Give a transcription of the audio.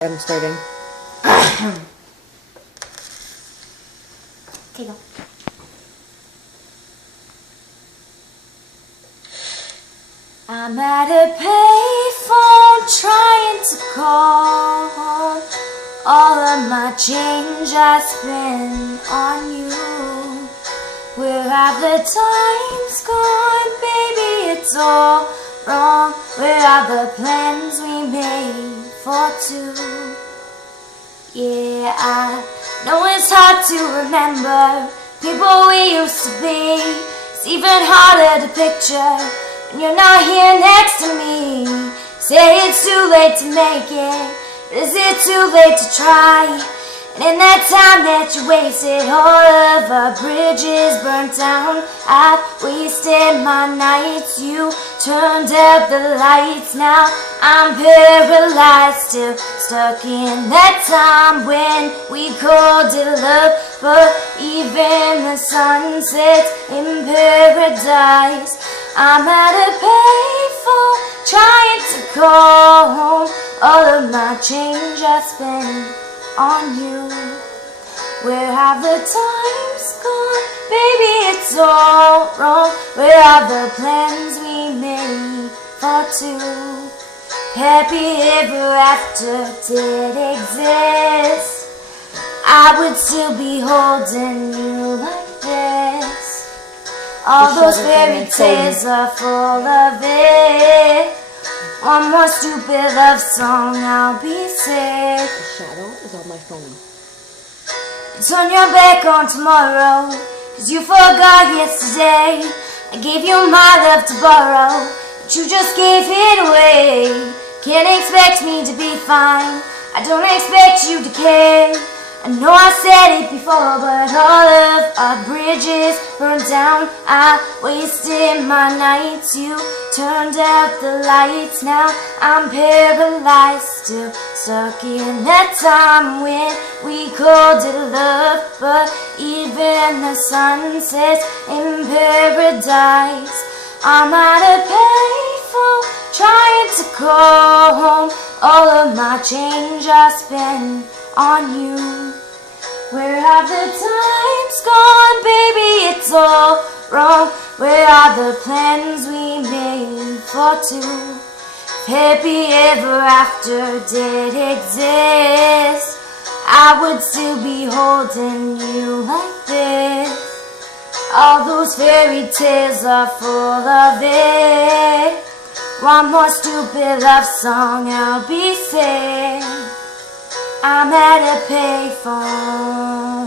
I'm starting. Okay, go. I'm at a payphone trying to call home. All of my change I spend on you. Where have the times gone, baby? It's all wrong. Where are the plans we made for two? Yeah, I know it's hard to remember people we used to be. It's even harder to picture when you're not here next to me. Say it's too late to make it, but is it too late to try? And in that time that you wasted, all of our bridges burnt down. I wasted my nights, you turned out the lights. Now I'm paralyzed, still stuck in that time when we called it love. But even the sun sets in paradise. I'm at a payphone trying to call home. All of my change I spend on you. Where have the times gone? Baby, it's all wrong. Where are the plans we made for two? Happy ever after did exist. I would still be holding you like this. All those fairy tales are full of it. One more stupid love song, I'll be sick. The shadow is on my phone. Turn your back on tomorrow, 'cause you forgot yesterday. I gave you my love to borrow, but you just gave it away. Can't expect me to be fine, I don't expect you to care. I know I said it before, but all of our bridges burned down. I wasted my nights, you turned out the lights. Now I'm paralyzed, still stuck in that time when we called it love. But even the sun sets in paradise. I'm at a payphone trying to call home. All of my change I spend on you. Where have the times gone, baby? It's all wrong. Where are the plans we made for two? Happy ever after did exist. I would still be holding you like this. All those fairy tales are full of it. One more stupid love song, I'll be sick. I'm at a payphone.